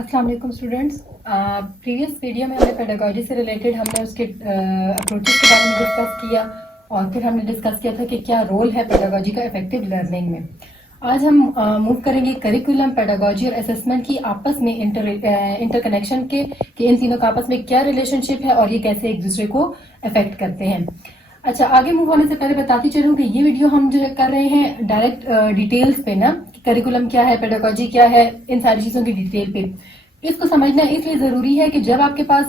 अस्सलाम वालेकुम students. Previous video में हमने पेडागोजी से रिलेटेड हमने उसके अप्रोचेस के बारे में डिस्कस किया और फिर हमने डिस्कस किया था कि क्या रोल है पेडागोजी का इफेक्टिव लर्निंग में। आज हम मूव करेंगे करिकुलम, पेडागोजी और असेसमेंट की आपस में इंटरकनेक्शन के कि इन तीनों का आपस में क्या रिलेशनशिप है और ये कैसे एक दूसरे को अफेक्ट करते हैं। अच्छा, आगे मूव होने से पहले बताती चलूं कि ये वीडियो हम जो कर रहे हैं डायरेक्ट डिटेल्स पे ना, करिकुलम क्या है, पेडागोजी क्या है, इन सारी चीजों की डिटेल पे। इसको समझना इसलिए जरूरी है कि जब आपके पास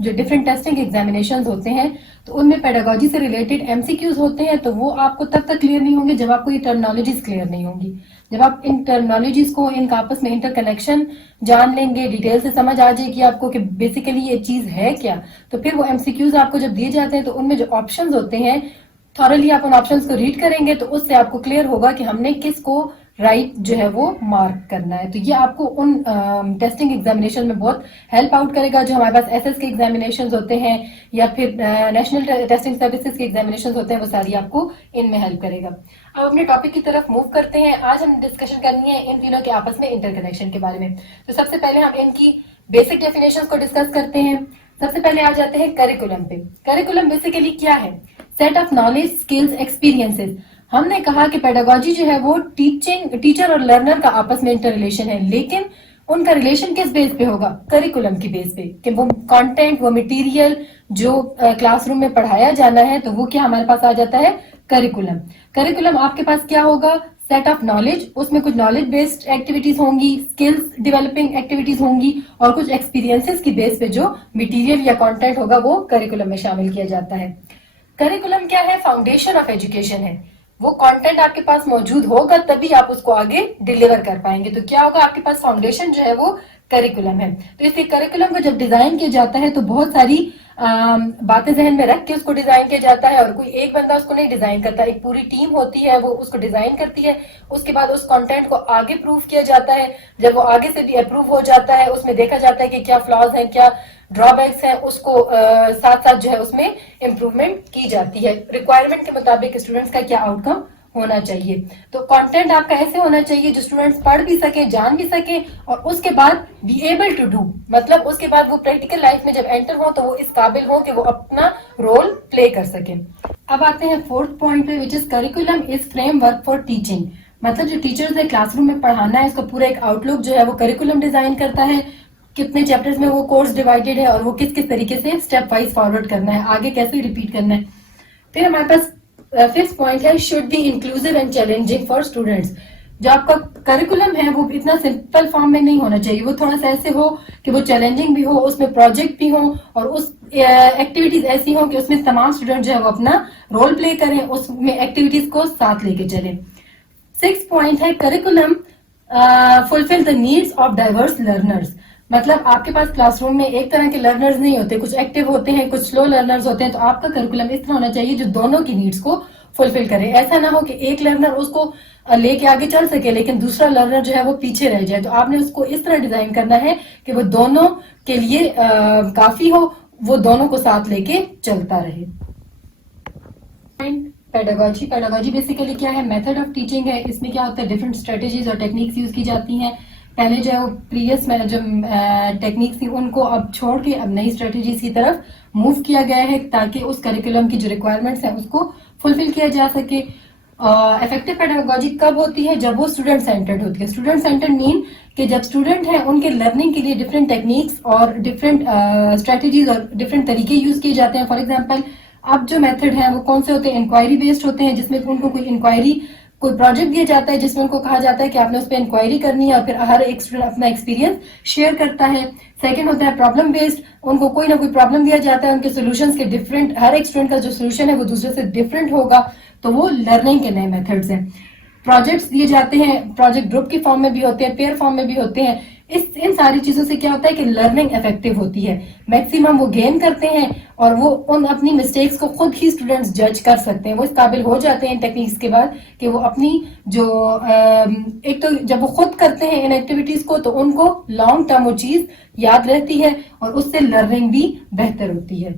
जो डिफरेंट टेस्टिंग एग्जामिनेशंस होते हैं तो उनमें पेडागोजी से रिलेटेड एमसीक्यूज होते हैं, तो वो आपको तब तक क्लियर नहीं होंगे जब आपको ये टर्मिनोलॉजीज क्लियर नहीं होंगी। जब आप इन टर्मिनोलॉजीज को, इनका आपस में इंटरकनेक्शन जान लेंगे, डिटेल से समझ आ जाएगी आपको कि बेसिकली ये चीज है क्या, तो फिर वो एमसीक्यूज आपको जब दिए जाते हैं तो उनमें जो ऑप्शंस होते हैं, थॉरली आप उन ऑप्शंस को रीड करेंगे तो उससे आपको क्लियर होगा कि हमने किसको राइट जो है वो मार्क करना है। तो ये आपको उन टेस्टिंग एग्जामिनेशन में बहुत हेल्प आउट करेगा जो हमारे पास एसएस के एग्जामिनेशंस होते हैं या फिर नेशनल टेस्टिंग सर्विसेज के एग्जामिनेशंस होते हैं, वो सारी आपको इनमें हेल्प करेगा। अब अपने टॉपिक की तरफ मूव करते हैं। आज हम डिस्कशन करनी है इन तीनों के आपस में इंटरकनेक्शन के बारे में। तो सबसे पहले हम इनकी बेसिक डेफिनेशंस को डिस्कस करते हैं। सबसे पहले आ जाते हैं करिकुलम पे। करिकुलम बेसिकली क्या है? Set of knowledge, skills, experiences. हमने कहा कि पेडागोजी जो है वो टीचर और लर्नर का आपस में इंटर रिलेशन है, लेकिन उनका रिलेशन किस बेस पे होगा? करिकुलम की बेस पे, कि वो कंटेंट, वो मटेरियल जो क्लासरूम में पढ़ाया जाना है, तो वो क्या हमारे पास आ जाता है? करिकुलम। करिकुलम आपके पास क्या होगा? सेट ऑफ नॉलेज, उसमें कुछ नॉलेज बेस्ड एक्टिविटीज होंगी, स्किल्स डेवलपिंग एक्टिविटीज होंगी और कुछ एक्सपीरियंसेस की बेस पे जो मटेरियल या कंटेंट होगा वो करिकुलम में शामिल किया जाता है। करिकुलम क्या है? फाउंडेशन ऑफ एजुकेशन है। वो कंटेंट आपके पास मौजूद होगा तभी आप उसको आगे डिलीवर कर पाएंगे। तो क्या होगा? आपके पास फाउंडेशन जो है वो करिकुलम है। तो इसलिए करिकुलम को जब डिजाइन किया जाता है तो बहुत सारी बातें जहन में रख के उसको डिजाइन किया जाता है, और कोई एक बंदा उसको नहीं डिजाइन करता, एक पूरी टीम होती है वो उसको डिजाइन करती है। उसके बाद उस कंटेंट को आगे प्रूफ किया जाता है। जब वो आगे से भी अप्रूव हो जाता है, उसमें देखा जाता है कि क्या फ्लॉज हैं, क्या ड्रॉबैक्स हैं, उसको साथ साथ जो है उसमें इम्प्रूवमेंट की जाती है। रिक्वायरमेंट के मुताबिक स्टूडेंट्स का क्या आउटकम होना चाहिए। तो कंटेंट आपका ऐसे होना चाहिए जो स्टूडेंट्स पढ़ भी सके, जान भी सके और उसके बाद बी एबल टू डू, मतलब उसके बाद वो प्रैक्टिकल लाइफ में जब एंटर हो तो वो इस काबिल हो कि वो अपना रोल प्ले कर सके। अब आते हैं फोर्थ पॉइंट पे, which is curriculum is framework for teaching. मतलब जो टीचर्स है क्लासरूम में पढ़ाना है, उसका पूरा एक आउटलुक जो है वो करिकुलम डिजाइन करता है। कितने चैप्टर्स में वो कोर्स डिवाइडेड है और वो किस किस तरीके से स्टेप वाइज फॉरवर्ड करना है, आगे कैसे रिपीट करना है। फिर हमारे पास फिफ्थ पॉइंट है, should be inclusive and challenging for students. जो आपका करिकुलम है वो इतना सिंपल फॉर्म में नहीं होना चाहिए, वो थोड़ा सा ऐसे हो कि वो चैलेंजिंग भी हो, उसमें प्रोजेक्ट भी हो और उस एक्टिविटीज ऐसी हो कि उसमें तमाम स्टूडेंट जो है वो अपना रोल प्ले करें, उसमें एक्टिविटीज को साथ लेके चले। सिक्स पॉइंट है, curriculum fulfil the needs of diverse learners. मतलब आपके पास क्लासरूम में एक तरह के लर्नर्स नहीं होते, कुछ एक्टिव होते हैं, कुछ स्लो लर्नर्स होते हैं। तो आपका करिकुलम इस तरह होना चाहिए जो दोनों की नीड्स को फुलफिल करे। ऐसा ना हो कि एक लर्नर उसको लेके आगे चल सके लेकिन दूसरा लर्नर जो है वो पीछे रह जाए। तो आपने उसको इस तरह डिजाइन करना है कि वो दोनों के लिए काफी हो, वो दोनों को साथ लेके चलता रहे। पेडागोजी। पेडागोजी बेसिकली क्या है? मेथड ऑफ टीचिंग है। इसमें क्या होता है? डिफरेंट स्ट्रेटेजीज और टेक्निक्स यूज की जाती हैं। पहले जो है वो प्रीवियस में जो टेक्निक्स थी उनको अब छोड़ के अब नई स्ट्रेटेजीज की तरफ मूव किया गया है ताकि उस करिकुलम की जो रिक्वायरमेंट्स हैं उसको फुलफिल किया जा सके। इफेक्टिव पेडागोजी कब होती है? जब वो स्टूडेंट सेंटर्ड होती है। स्टूडेंट सेंटर्ड मीन कि जब स्टूडेंट हैं उनके लर्निंग के लिए डिफरेंट टेक्निक्स और डिफरेंट स्ट्रेटेजीज और डिफरेंट तरीके यूज किए जाते हैं। फॉर एग्जाम्पल, अब जो मेथड है वो कौन से होते हैं? इंक्वायरी बेस्ड होते हैं, जिसमें उनको कोई प्रोजेक्ट दिया जाता है जिसमें उनको कहा जाता है कि आपने उस पर इंक्वायरी करनी है और फिर हर एक स्टूडेंट अपना एक्सपीरियंस शेयर करता है। सेकंड होता है प्रॉब्लम बेस्ड, उनको कोई ना कोई प्रॉब्लम दिया जाता है, उनके सॉल्यूशंस के डिफरेंट, हर एक स्टूडेंट का जो सोल्यूशन है वो दूसरे से डिफरेंट होगा, तो वो लर्निंग के नए मेथड्स हैं। प्रोजेक्ट्स दिए जाते हैं, प्रोजेक्ट ग्रुप की फॉर्म में भी होते हैं, पेयर फॉर्म में भी होते हैं। इन सारी चीजों से क्या होता है कि लर्निंग इफेक्टिव होती है, मैक्सिमम वो गेन करते हैं और वो उन अपनी मिस्टेक्स को खुद ही स्टूडेंट्स जज कर सकते हैं। वो इस काबिल हो जाते हैं टेक्निक्स के बाद कि वो अपनी जो एक तो जब वो खुद करते हैं इन एक्टिविटीज को तो उनको लॉन्ग टर्म वो चीज याद रहती है और उससे लर्निंग भी बेहतर होती है।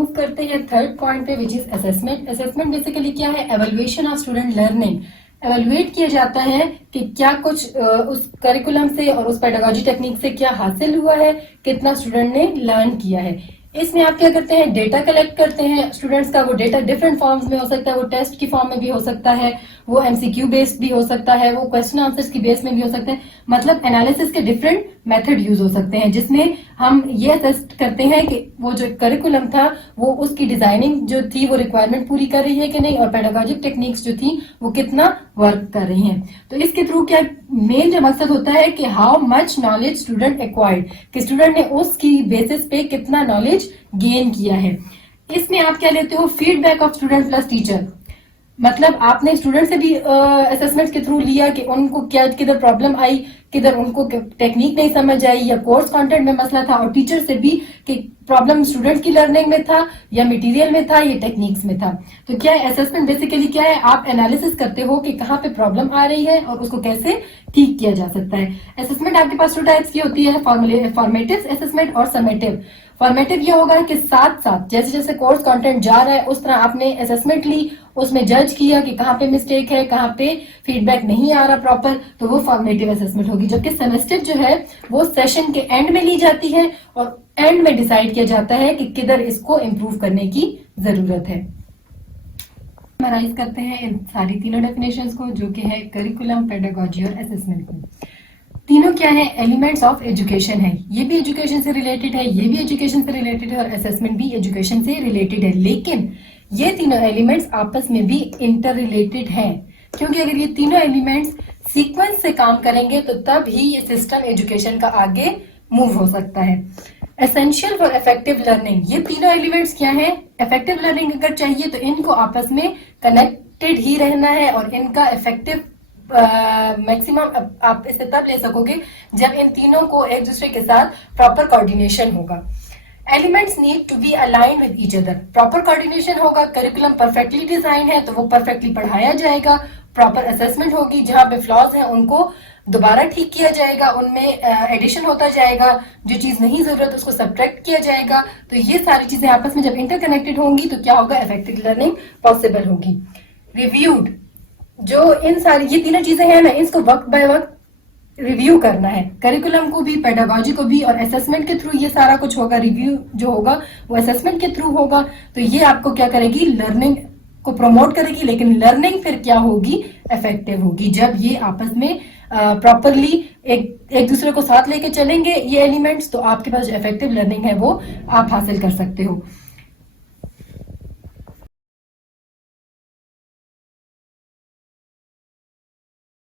मूव करते हैं थर्ड पॉइंट पे, which is assessment. Assessment basically क्या है? Evaluation of student learning. Evaluate किया जाता है कि क्या कुछ उस करिकुलम से और उस पेडागोजी टेक्निक से क्या हासिल हुआ है, कितना स्टूडेंट ने लर्न किया है। इसमें आप क्या करते हैं, डेटा कलेक्ट करते हैं स्टूडेंट्स का। वो डेटा डिफरेंट फॉर्म्स में हो सकता है, वो टेस्ट की फॉर्म में भी हो सकता है, वो एमसीक्यू बेस्ड भी हो सकता है, वो क्वेश्चन आंसर्स की बेस में भी हो सकते हैं। मतलब एनालिसिस के डिफरेंट मेथड यूज हो सकते हैं, जिसमें हम ये असेस्ट करते हैं कि वो जो करिकुलम था वो उसकी डिजाइनिंग जो थी वो रिक्वायरमेंट पूरी कर रही है कि नहीं, और पेडागोजिक टेक्निक्स जो थी वो कितना वर्क कर रही हैं। तो इसके थ्रू क्या मेन जो मकसद होता है कि how much knowledge student acquired, कि स्टूडेंट ने उसकी बेसिस पे कितना नॉलेज गेन किया है। इसमें आप क्या लेते हो, feedback of student plus teacher. मतलब आपने स्टूडेंट से भी असेसमेंट के थ्रू लिया कि उनको क्या किधर प्रॉब्लम आई, किधर उनको टेक्निक नहीं समझ आई या कोर्स कंटेंट में मसला था, और टीचर से भी कि प्रॉब्लम स्टूडेंट की लर्निंग में था या मटेरियल में था या टेक्निक्स में था। तो क्या है असेसमेंट, बेसिकली क्या है, आप एनालिसिस करते हो कि कहाँ पे प्रॉब्लम आ रही है और उसको कैसे ठीक किया जा सकता है। असेसमेंट आपके पास 2 टाइप्स की होती है, फॉर्मेटिव असेसमेंट और समेटिव। फॉर्मेटिव ये होगा कि साथ साथ जैसे जैसे कोर्स कंटेंट जा रहा है उस तरह आपने असेसमेंट ली, उसमें जज किया कि कहाँ पे मिस्टेक है, कहाँ पे फीडबैक नहीं आ रहा प्रॉपर, तो वो फॉर्मेटिव असेसमेंट होगी। जबकि सेमेस्टिव जो है वो सेशन के एंड में ली जाती है और एंड में डिसाइड किया जाता है कि किधर इसको इम्प्रूव करने की जरूरत है। समराइज करते हैं इन सारी तीनों डेफिनेशंस को, जो कि है करिकुलम, पेडागोजी और असेसमेंट को। तीनों क्या है, एलिमेंट्स ऑफ एजुकेशन है। ये भी एजुकेशन से रिलेटेड है, ये भी एजुकेशन से रिलेटेड है और असेसमेंट भी एजुकेशन से रिलेटेड है। लेकिन ये तीनों एलिमेंट्स आपस में भी इंटर रिलेटेड हैं, क्योंकि अगर ये तीनों एलिमेंट्स सीक्वेंस से काम करेंगे तो तब ही ये सिस्टम एजुकेशन का आगे मूव हो सकता है। एसेंशियल फॉर इफेक्टिव लर्निंग, ये तीनों एलिमेंट्स क्या है, इफेक्टिव लर्निंग अगर चाहिए तो इनको आपस में कनेक्टेड ही रहना है, और इनका इफेक्टिव मैक्सिमम आप इसे तब ले सकोगे जब इन तीनों को एक दूसरे के साथ प्रॉपर कोऑर्डिनेशन होगा। Elements need to be align with each other, proper coordination होगा, करिकुलम परफेक्टली डिजाइन है तो वो परफेक्टली पढ़ाया जाएगा, प्रॉपर असेसमेंट होगी, जहां पे फ्लॉज हैं उनको दोबारा ठीक किया जाएगा, उनमें एडिशन होता जाएगा, जो चीज नहीं जरूरत उसको सब्ट्रैक्ट किया जाएगा। तो ये सारी चीजें आपस में जब इंटरकनेक्टेड होंगी तो क्या होगा, इफेक्टिव लर्निंग पॉसिबल होगी। रिव्यूड, जो इन सारी ये तीनों चीजें हैं ना, इसको वक्त बाय वक्त रिव्यू करना है, करिकुलम को भी, पेडागोजी को भी, और असेसमेंट के थ्रू ये सारा कुछ होगा। रिव्यू जो होगा वो असेसमेंट के थ्रू होगा, तो ये आपको क्या करेगी, लर्निंग को प्रमोट करेगी। लेकिन लर्निंग फिर क्या होगी, इफेक्टिव होगी, जब ये आपस में प्रॉपरली एक दूसरे को साथ लेके चलेंगे ये एलिमेंट्स, तो आपके पास जो इफेक्टिव लर्निंग है वो आप हासिल कर सकते हो।